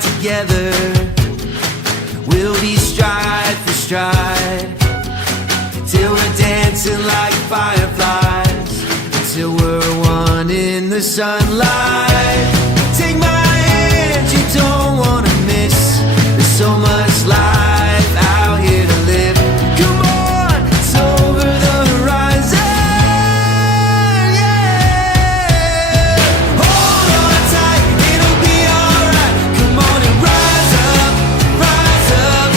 ride together. We'll be stride for stride, till we're dancing like fireflies, until we're one in the sunlight. Take my hand, you don't wanna miss. There's so much life out here to live. Come on, it's over the horizon, yeah. Hold on tight, it'll be alright. Come on and rise up, rise up.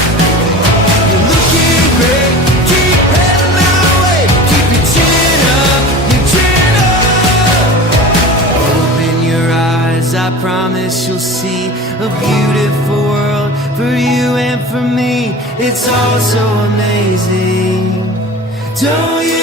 You're looking great, keep heading that way. Keep your chin up, your chin up. Open your eyes, I promise you'll see a beautiful world for you and for me. It's all so amazing. Don't you